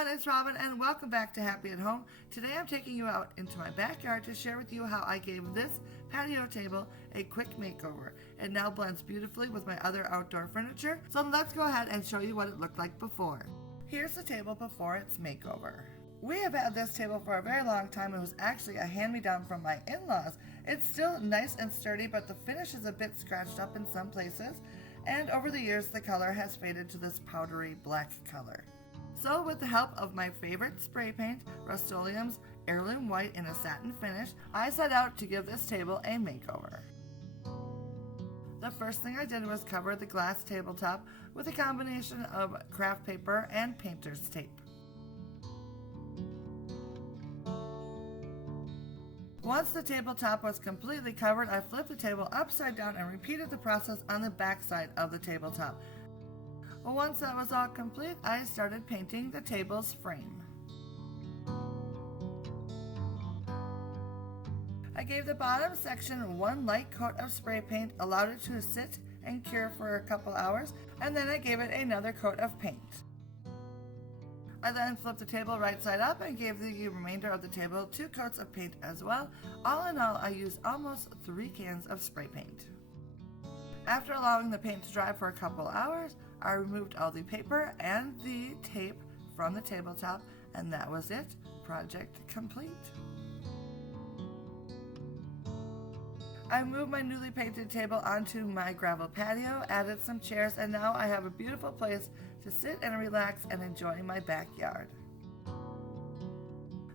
everyone, it's Robin and welcome back to Happy at Home. Today I'm taking you out into my backyard to share with you how I gave this patio table a quick makeover. It now blends beautifully with my other outdoor furniture, so let's go ahead and show you what it looked like before. Here's the table before its makeover. We have had this table for a very long time. It was actually a hand-me-down from my in-laws. It's still nice and sturdy, but the finish is a bit scratched up in some places, and over the years the color has faded to this powdery black color. So with the help of my favorite spray paint, Rust-Oleum's Heirloom White in a satin finish, I set out to give this table a makeover. The first thing I did was cover the glass tabletop with a combination of craft paper and painter's tape. Once the tabletop was completely covered, I flipped the table upside down and repeated the process on the back side of the tabletop. Once that was all complete, I started painting the table's frame. I gave the bottom section one light coat of spray paint, allowed it to sit and cure for a couple hours, and then I gave it another coat of paint. I then flipped the table right side up and gave the remainder of the table 2 coats of paint as well. All in all, I used almost 3 cans of spray paint. After allowing the paint to dry for a couple hours, I removed all the paper and the tape from the tabletop, and that was it. Project complete. I moved my newly painted table onto my gravel patio, added some chairs, and now I have a beautiful place to sit and relax and enjoy my backyard.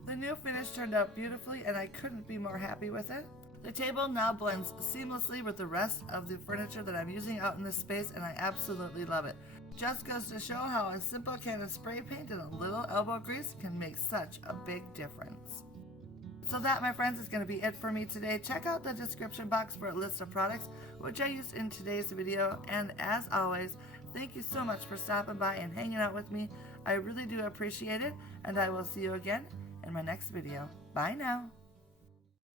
The new finish turned out beautifully and I couldn't be more happy with it. The table now blends seamlessly with the rest of the furniture that I'm using out in this space, and I absolutely love it. Just goes to show how a simple can of spray paint and a little elbow grease can make such a big difference. So that, my friends, is going to be it for me today. Check out the description box for a list of products which I used in today's video, and as always, thank you so much for stopping by and hanging out with me. I really do appreciate it, and I will see you again in my next video. Bye now.